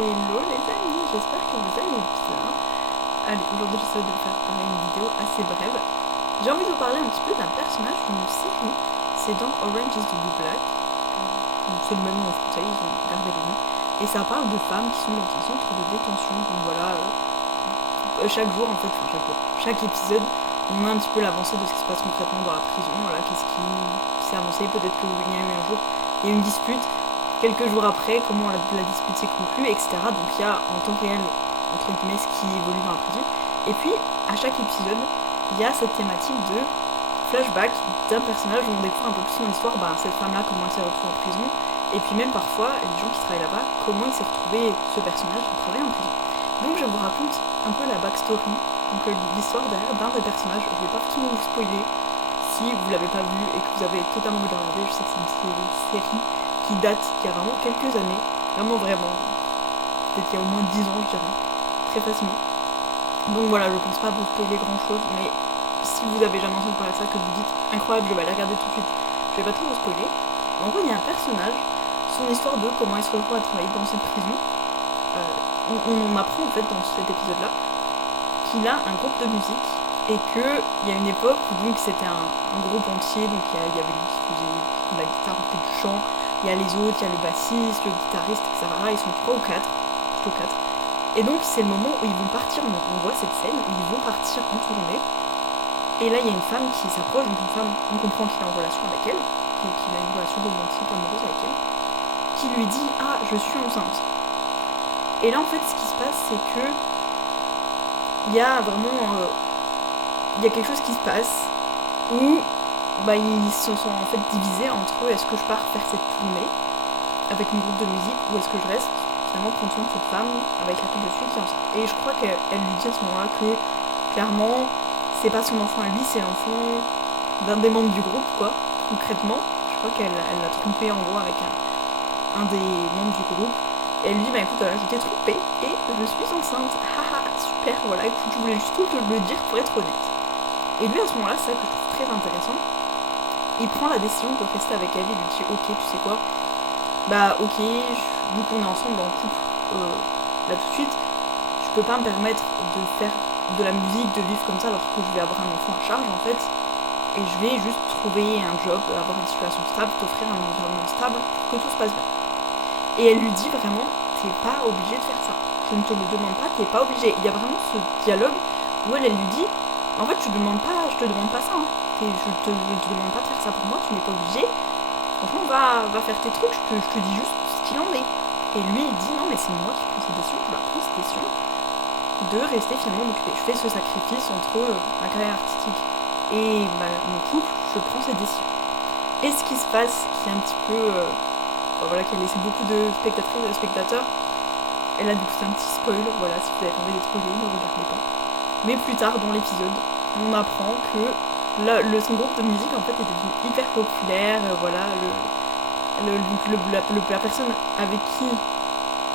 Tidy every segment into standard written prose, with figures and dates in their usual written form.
Hello les amis, j'espère que vous allez bien. Allez, aujourd'hui j'essaie de vous faire pareil une vidéo assez brève. J'ai envie de vous parler un petit peu d'un personnage d'une série. C'est dans Orange is the New Black. C'est le même nom en français, ils ont gardé le nom. Et ça parle de femmes qui sont dans un centre de détention. Donc voilà, chaque jour en fait, enfin chaque épisode, on a un petit peu l'avancée de ce qui se passe concrètement dans la prison. Voilà, qu'est-ce qui s'est avancé, peut-être qu'il y a eu un jour, il y a eu une dispute. Quelques jours après, comment la dispute s'est conclue, etc. Donc il y a en temps réel, entre guillemets, ce qui évolue dans la prison. Et puis, à chaque épisode, il y a cette thématique de flashback d'un personnage où on découvre un peu plus son histoire, cette femme-là, comment elle s'est retrouvée en prison, et puis même parfois, les gens qui travaillent là-bas, comment il s'est retrouvé, ce personnage, à travailler en prison. Donc je vous raconte un peu la backstory, donc l'histoire derrière d'un des personnages. Je vais pas forcément vous spoiler, si vous l'avez pas vu et que vous avez totalement envie de regarder. Je sais que c'est une série qui date d'il y a vraiment quelques années, vraiment, peut-être il y a au moins 10 ans, je dirais, très facilement. Donc voilà, je pense pas vous spoiler grand chose, mais si vous avez jamais entendu parler de ça, que vous dites incroyable, je vais aller regarder tout de suite, je vais pas trop vous spoiler. Mais en gros, il y a un personnage, son histoire de comment il se retrouve à travailler dans cette prison. On apprend en fait dans cet épisode-là qu'il a un groupe de musique et qu'il y a une époque où donc c'était un groupe entier, donc il y avait lui qui faisait de la guitare et du chant, il y a les autres, il y a le bassiste, le guitariste, etc. Ils sont 3 ou 4, plutôt 4. Et donc c'est le moment où ils vont partir, on voit cette scène, où ils vont partir en tournée. Et là il y a une femme qui s'approche, donc une femme, on comprend qu'il est en relation avec elle, qu'il a une relation romantique, amoureuse avec elle, qui lui dit « Ah, je suis enceinte ». Et là en fait ce qui se passe c'est que il y a vraiment il y a quelque chose qui se passe où ils se sont en fait divisés entre eux. Est-ce que je pars faire cette tournée avec mon groupe de musique ou est-ce que je reste finalement prendre soin de cette femme avec laquelle je suis qui est enceinte. Et je crois qu'elle lui dit à ce moment-là que clairement c'est pas son enfant à lui, c'est l'enfant d'un des membres du groupe quoi, concrètement. Je crois qu'elle l'a trompé en gros avec un des membres du groupe. Et elle lui dit écoute voilà, je t'ai trompé et je suis enceinte. Haha super, voilà, écoute, je voulais juste te le dire pour être honnête. Et lui à ce moment-là, c'est ça que je trouve très intéressant, il prend la décision de rester avec elle. Il lui dit ok, tu sais quoi, ok, vu qu'on est ensemble en couple là tout de suite, je peux pas me permettre de faire de la musique, de vivre comme ça alors que je vais avoir un enfant à charge en fait, et je vais juste trouver un job, avoir une situation stable, t'offrir un environnement stable pour que tout se passe bien. Et elle lui dit vraiment, t'es pas obligé de faire ça, je ne te le demande pas, t'es pas obligé. Il y a vraiment ce dialogue où elle lui dit, en fait je te demande pas ça, hein. Je te demande pas de faire ça pour moi, tu n'es pas obligé. Franchement, va faire tes trucs, je te dis juste ce qu'il en est. Et lui, il dit non, mais c'est moi qui prends cette décision, je la prends cette décision de rester finalement m'occuper. Je fais ce sacrifice entre ma carrière artistique et mon couple, je prends cette décision. Et ce qui se passe, qui est un petit peu. Qui a laissé beaucoup de spectatrices et de spectateurs, et là, du coup, c'est un petit spoil, voilà, si vous avez envie d'être spoilé, ne regardez pas. Mais plus tard dans l'épisode, on apprend que son groupe de musique en fait est devenu hyper populaire. La personne avec qui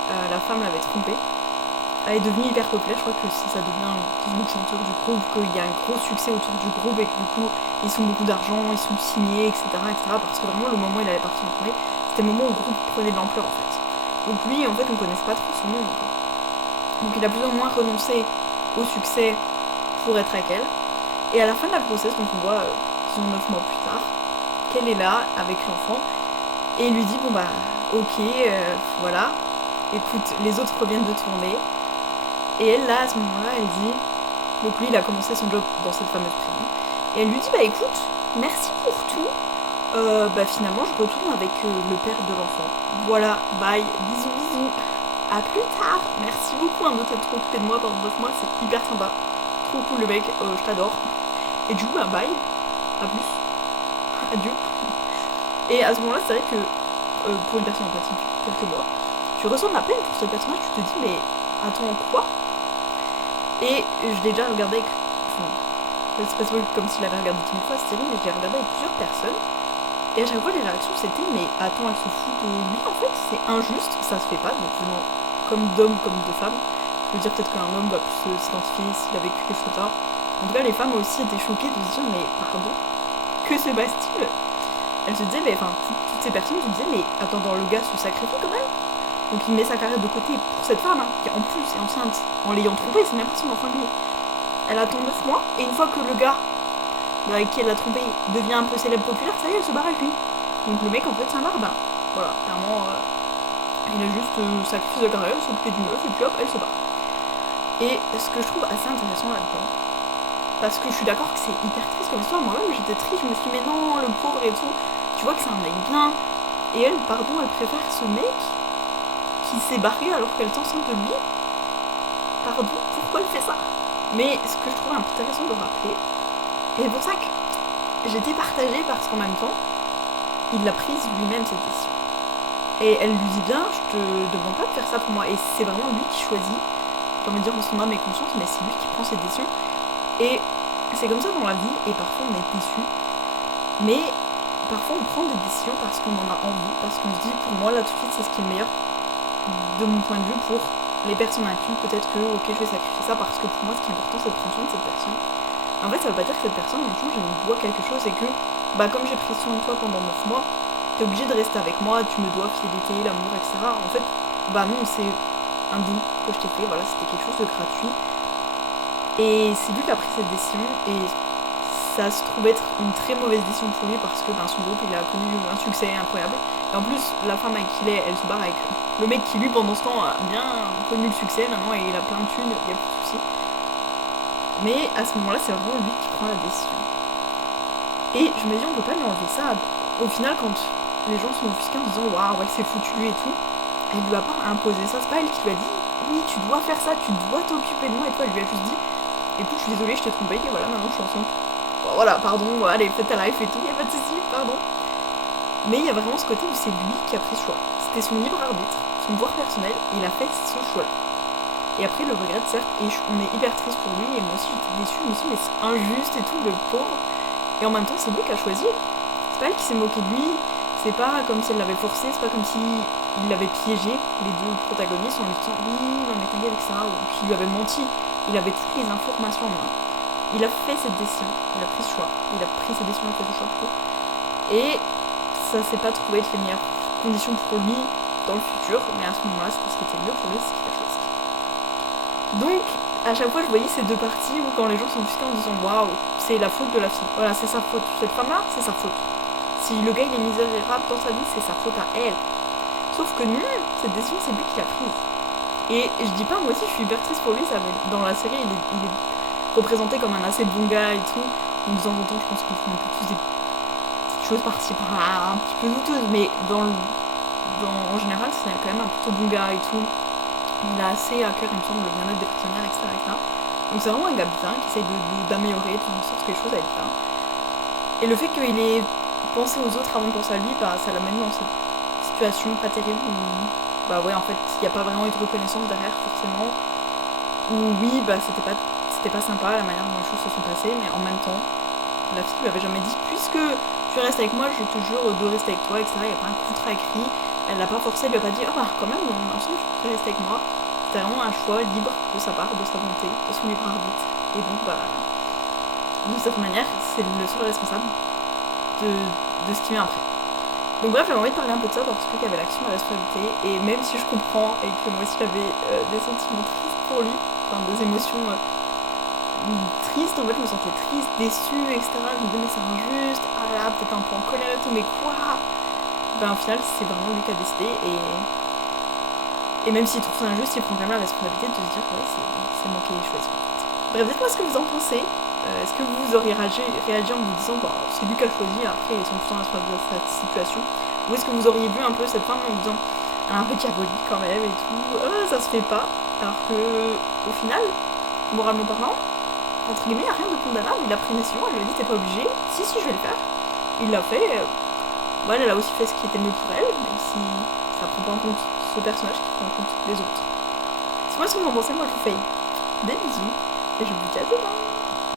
la femme l'avait trompé est devenue hyper populaire. Je crois que ça devient le chanteur du groupe, qu'il y a un gros succès autour du groupe et que du coup ils sont beaucoup d'argent, ils sont signés, etc., parce que vraiment le moment où il allait partir en tournée, c'était le moment où le groupe prenait de l'ampleur en fait. Donc lui en fait on connaissait pas trop son nom encore. Donc il a plus ou moins renoncé au succès pour être avec elle. Et à la fin de la grossesse, donc on voit 9 mois plus tard, qu'elle est là avec l'enfant. Et il lui dit ok, voilà, écoute, les autres reviennent de tourner. Et elle là à ce moment-là, elle dit, donc lui il a commencé son job dans cette fameuse prison. Et elle lui dit écoute, merci pour tout. Finalement je retourne avec le père de l'enfant. Voilà, bye, bisous bisous. À plus tard. Merci beaucoup de t'être occupé de moi pendant 9 mois, c'est hyper sympa. Trop cool le mec, je t'adore. Et du coup bye, à plus, adieu. Et à ce moment-là c'est vrai que pour une personne empathique telle que moi, tu ressens de la peine pour ce personnage, tu te dis mais attends quoi. Et je l'ai déjà regardé avec, c'est pas comme s'il avait regardé 10 000 fois cette série, mais je l'ai regardé avec plusieurs personnes. Et à chaque fois les réactions c'était mais attends, elle se fout de lui en fait, c'est injuste, ça se fait pas, donc venant comme d'homme comme de femme. Je veux dire peut-être qu'un homme va plus s'identifier s'il a vécu quelque chose comme ça. En tout cas les femmes aussi étaient choquées de se dire mais pardon, que se passe-t-il. Elles se disaient toutes ces personnes se disaient mais attends, le gars se sacrifie quand même. Donc il met sa carrière de côté pour cette femme, hein, qui en plus est enceinte, en l'ayant trompée, c'est même pas son enfant de lui. Elle attend 9 mois, et une fois que le gars avec qui elle l'a trompé devient un peu célèbre populaire, ça y est, elle se barre avec lui. Donc le mec en fait c'est un larbin. Voilà, clairement, il a juste sacrifié sa carrière, s'occuper d'une meuf, et puis hop, elle se barre. Et ce que je trouve assez intéressant là-dedans, parce que je suis d'accord que c'est hyper triste comme histoire, moi-même j'étais triste, je me suis dit mais non, le pauvre et tout, tu vois que c'est un mec bien, et elle, pardon, elle préfère ce mec qui s'est barré alors qu'elle est enceinte de lui. Pardon, pourquoi elle fait ça? Mais ce que je trouve intéressant de rappeler, et c'est pour ça que j'étais partagée parce qu'en même temps, il l'a prise lui-même cette décision. Et elle lui dit bien, je te demande pas de faire ça pour moi, et c'est vraiment lui qui choisit, j'ai envie de dire en son âme et conscience, mais c'est lui qui prend cette décision. Et c'est comme ça dans la vie, et parfois on est déçu, mais parfois on prend des décisions parce qu'on en a envie, parce qu'on se dit pour moi là tout de suite c'est ce qui est le meilleur de mon point de vue pour les personnes incluses. Peut-être que ok je vais sacrifier ça parce que pour moi ce qui est important c'est de prendre soin de cette personne. En fait ça veut pas dire que cette personne en change, elle me doit quelque chose, et que bah comme j'ai pris soin de toi pendant 9 mois, t'es obligé de rester avec moi, tu me dois fidélité, l'amour, etc. En fait bah non, c'est un don que je t'ai fait, voilà, c'était quelque chose de gratuit. Et c'est lui qui a pris cette décision, et ça se trouve être une très mauvaise décision pour lui parce que son groupe il a connu un succès incroyable. Et en plus, la femme avec qui il est, elle se barre avec le mec qui lui pendant ce temps a bien connu le succès maintenant et il a plein de thunes, il n'y a plus de soucis. Mais à ce moment-là, c'est vraiment lui qui prend la décision. Et je me dis, on peut pas lui enlever ça. Au final, quand les gens sont offusqués en disant waouh, ouais, c'est foutu lui et tout, elle lui a pas imposé ça, c'est pas elle qui lui a dit oui, tu dois faire ça, tu dois t'occuper de moi et toi, elle lui a juste dit écoute, je suis désolée, je t'ai trompé, et voilà, maintenant je suis enceinte. Bon, voilà, pardon, allez, faites ta life et tout, y'a pas de soucis, pardon. Mais il y a vraiment ce côté où c'est lui qui a pris ce choix. C'était son libre arbitre, son pouvoir personnel, et il a fait ce choix-là. Et après, il le regrette, certes, et on est hyper triste pour lui, et moi aussi j'étais déçue, je me suis dit, mais c'est injuste et tout, le pauvre. Et en même temps, c'est lui qui a choisi. C'est pas elle qui s'est moquée de lui, c'est pas comme si elle l'avait forcé, c'est pas comme si il l'avait piégé, les deux protagonistes, en lui disant oui, non mais t'inquiète, etc. Ou qu'il lui avait menti. Il avait toutes les informations en main. Il a fait cette décision, il a pris ce choix, il a pris cette décision, il a fait ce choix plutôt. Et ça s'est pas trouvé être les meilleures conditions pour lui dans le futur, mais à ce moment-là, c'était ce qui était mieux pour lui, c'est ce qu'il a choisi. Donc, à chaque fois, je voyais ces deux parties où quand les gens sont offusqués en disant waouh, c'est la faute de la fille. Voilà, c'est sa faute. Cette femme-là, c'est sa faute. Si le gars il est misérable dans sa vie, c'est sa faute à elle. Sauf que non, cette décision, c'est lui qui l'a prise. Et je dis pas, moi aussi je suis hyper triste pour lui, ça, dans la série il est représenté comme un assez bon gars et tout. Donc de temps en temps je pense qu'ils font un peu tous des petites choses par-ci par-là, un petit peu douteuses, mais en général c'est quand même un plutôt bon gars et tout. Il a assez à cœur, il me semble, le bien-être des partenaires, etc., etc. Donc c'est vraiment un gars bien qui essaye d'améliorer, de faire en sorte que les choses aillent bien. Et le fait qu'il ait pensé aux autres avant de penser à lui, bah ça l'amène dans cette situation pas terrible où bah ouais, en fait il n'y a pas vraiment eu de reconnaissance derrière forcément, ou oui, bah c'était pas sympa la manière dont les choses se sont passées, mais en même temps la fille lui avait jamais dit puisque tu restes avec moi je te jure de rester avec toi, etc. Il n'y a pas un contrat écrit, elle l'a pas forcé, elle lui a pas dit ah bah quand même on est ensemble, tu peux rester avec moi. C'était vraiment un choix libre de sa part, de sa volonté, de son libre arbitre, et donc bah de cette manière c'est le seul responsable de ce qui vient après. Donc bref, j'avais envie de parler un peu de ça parce qu'il y avait l'action à la responsabilité, et même si je comprends et que moi aussi j'avais des sentiments tristes pour lui, enfin des émotions tristes, en fait je me sentais triste, déçue, etc. Je me disais mais c'est injuste, ah là, peut-être un peu en colère et tout, mais quoi? Ben au final c'est vraiment lui qui a décidé, et même s'il trouve ça injuste, il prend quand même la responsabilité de se dire ouais c'est moi qui ai choisi. Bref, dites-moi ce que vous en pensez. Est-ce que vous auriez réagi en vous disant bah c'est lui qui a choisi, après ils sont tout le temps responsable de cette situation, ou est-ce que vous auriez vu un peu cette femme en vous disant elle est un peu diabolique quand même et tout, ça se fait pas, alors que au final, moralement parlant, entre guillemets, il n'y a rien de condamnable, il a pris une décision, elle lui a dit t'es pas obligé, si je vais le faire, il l'a fait, voilà, elle a aussi fait ce qui était mieux pour elle, même si ça prend pas en compte ce personnage qui prend en compte les autres. C'est moi ce que vous en pensez, moi je vous fais des bisous, et je vous dis à demain.